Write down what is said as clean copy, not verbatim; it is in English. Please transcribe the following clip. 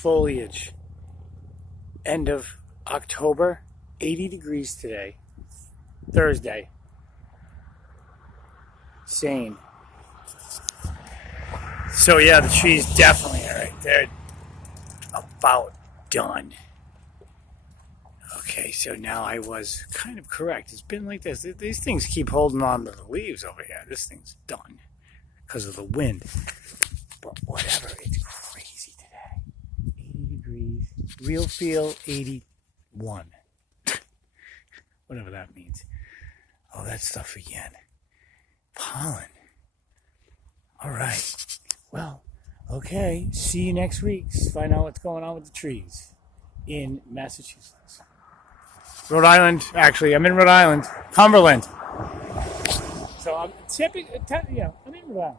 foliage. End of October, 80 degrees today, Thursday. Same. So yeah, the trees definitely are right there. About done. Okay, so now I was kind of correct. It's been like this. These things keep holding on to the leaves over here. This thing's done because of the wind. But whatever, it's crazy today. 80 degrees. Real feel 81. Whatever that means. Oh, that stuff again. Pollen. All right. Well, okay. See you next week. Find out what's going on with the trees in Massachusetts. Rhode Island. Actually, I'm in Rhode Island. Cumberland. So I'm tipping, I'm in Rhode Island.